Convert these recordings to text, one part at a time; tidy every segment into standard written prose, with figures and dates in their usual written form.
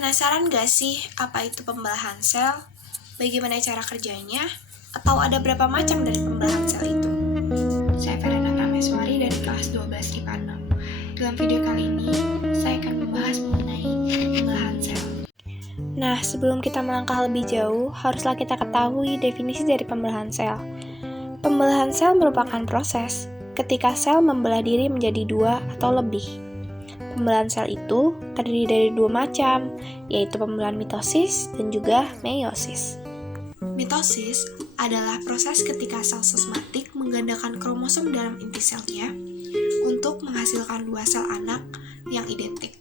Penasaran gak sih apa itu pembelahan sel? Bagaimana cara kerjanya? Atau ada berapa macam dari pembelahan sel itu? Saya Verena Prameswari dari kelas 12 IPA 6. Dalam video kali ini, saya akan membahas mengenai pembelahan sel. Nah, sebelum kita melangkah lebih jauh, haruslah kita ketahui definisi dari pembelahan sel. Pembelahan sel merupakan proses ketika sel membelah diri menjadi dua atau lebih. Pembelahan sel itu terdiri dari dua macam, yaitu pembelahan mitosis dan juga meiosis. Mitosis adalah proses ketika sel sosmatik menggandakan kromosom dalam inti selnya untuk menghasilkan dua sel anak yang identik.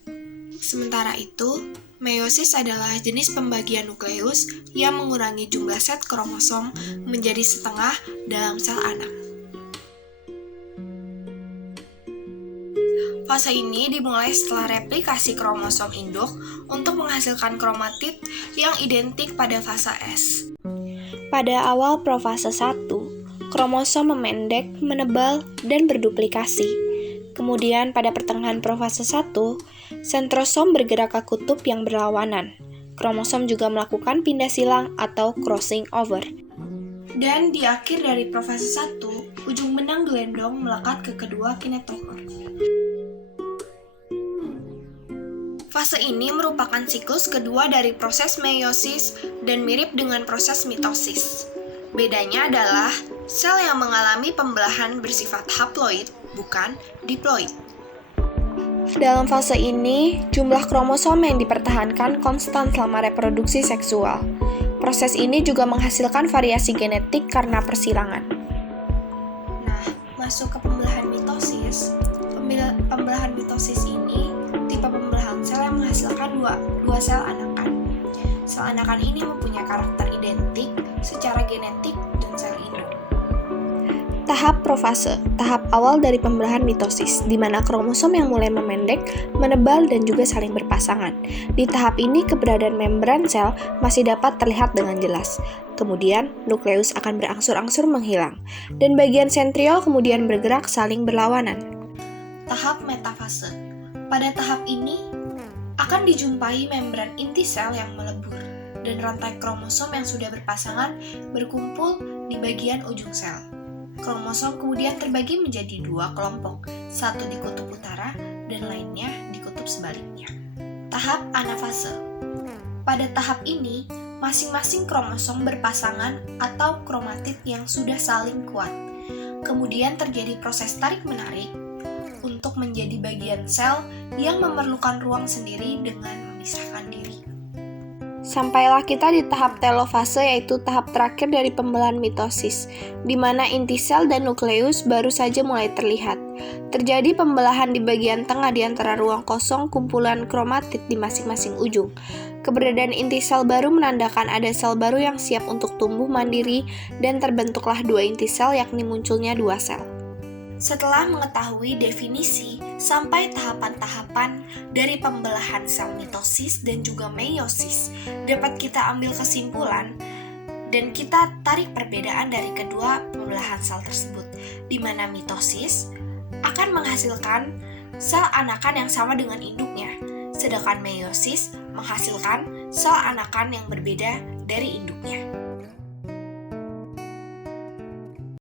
Sementara itu, meiosis adalah jenis pembagian nukleus yang mengurangi jumlah set kromosom menjadi setengah dalam sel anak. Fase ini dimulai setelah replikasi kromosom induk untuk menghasilkan kromatid yang identik pada fase S. Pada awal profase 1, kromosom memendek, menebal, dan berduplikasi. Kemudian pada pertengahan profase 1, sentrosom bergerak ke kutub yang berlawanan. Kromosom juga melakukan pindah silang atau crossing over. Dan di akhir dari profase 1, ujung benang gelendong melekat ke kedua kinetochore. Fase ini merupakan siklus kedua dari proses meiosis dan mirip dengan proses mitosis. Bedanya adalah sel yang mengalami pembelahan bersifat haploid, bukan diploid. Dalam fase ini, jumlah kromosom yang dipertahankan konstan selama reproduksi seksual. Proses ini juga menghasilkan variasi genetik karena persilangan. Nah, masuk ke pembelahan mitosis. Pembelahan mitosis ini tipe pembelahan sel yang menghasilkan dua sel anakan. Sel anakan ini mempunyai karakter identik secara genetik dan sel induk. Tahap profase, tahap awal dari pembelahan mitosis, di mana kromosom yang mulai memendek, menebal, dan juga saling berpasangan. Di tahap ini, keberadaan membran sel masih dapat terlihat dengan jelas. Kemudian, nukleus akan berangsur-angsur menghilang, dan bagian sentriol kemudian bergerak saling berlawanan. Tahap metafase. Pada tahap ini, akan dijumpai membran inti sel yang melebur, dan rantai kromosom yang sudah berpasangan berkumpul di bagian ujung sel. Kromosom kemudian terbagi menjadi dua kelompok, satu di kutub utara dan lainnya di kutub sebaliknya. Tahap anafase. Pada tahap ini, masing-masing kromosom berpasangan atau kromatid yang sudah saling kuat. Kemudian terjadi proses tarik-menarik untuk menjadi bagian sel yang memerlukan ruang sendiri dengan memisahkan diri. Sampailah kita di tahap telofase, yaitu tahap terakhir dari pembelahan mitosis, di mana inti sel dan nukleus baru saja mulai terlihat. Terjadi pembelahan di bagian tengah di antara ruang kosong kumpulan kromatid di masing-masing ujung. Keberadaan inti sel baru menandakan ada sel baru yang siap untuk tumbuh mandiri, dan terbentuklah dua inti sel, yakni munculnya dua sel. Setelah mengetahui definisi sampai tahapan-tahapan dari pembelahan sel mitosis dan juga meiosis, dapat kita ambil kesimpulan dan kita tarik perbedaan dari kedua pembelahan sel tersebut, di mana mitosis akan menghasilkan sel anakan yang sama dengan induknya, sedangkan meiosis menghasilkan sel anakan yang berbeda dari induknya.